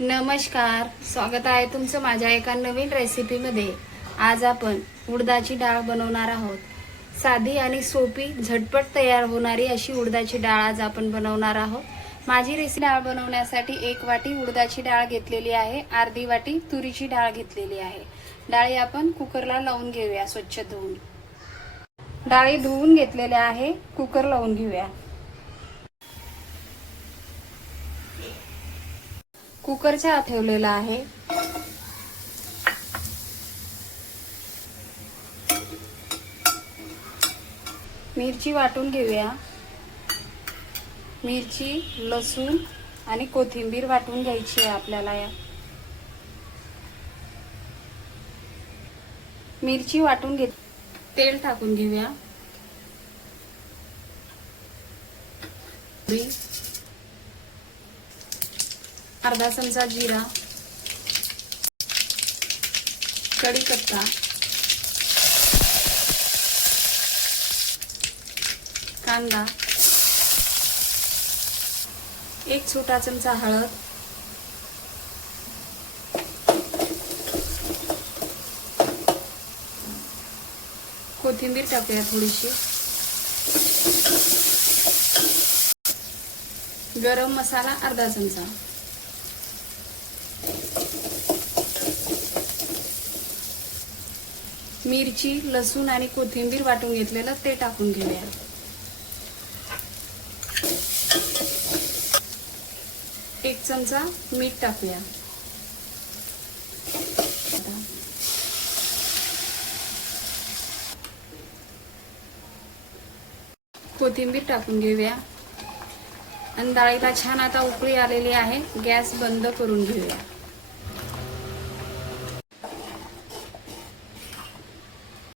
नमस्कार, स्वागत आहे तुमचं माझ्या एका नवीन रेसिपीमध्ये। आज आपण उडदाची डाळ बनवणार आहोत। साधी आणि सोपी झटपट तयार होणारी अशी उडदाची डाळ आज आपण बनवणार आहोत। माझी रेसिपी डाळ बनवण्यासाठी 1 वाटी उडदाची डाळ घेतलेली आहे, अर्धी वाटी तुरीची डाळ घेतलेली आहे। डाळी आपण कुकरला लावून घेऊया स्वच्छ धुवून। डाळी धुवून घेतलेल्या आहे, कुकर लावून घेऊया। कुकर च्या ठेवलेला आहे। मिरची वाटून घेऊया। मिरची, लसूण आणि कोथिंबीर वाटून घ्यायची आहे आपल्याला। या मिरची वाटून घेत तेल टाकून घेऊया। अर्धा चमचा जीरा, कढीपत्ता, कांदा, 1 छोटा चमचा हळद, कोथिंबीर टाकूया थोडीशी, गरम मसाला अर्धा चमचा, मिरची, लसूण आणि कोथिंबीर वाटून घेतलेलं ते टाकून घेऊया। एक चमचा मीठ टाकूया। कोथिंबीर टाकून घेऊया आणि डाळीला छान आता उकळी आलेली आहे। गॅस बंद करून घेऊया।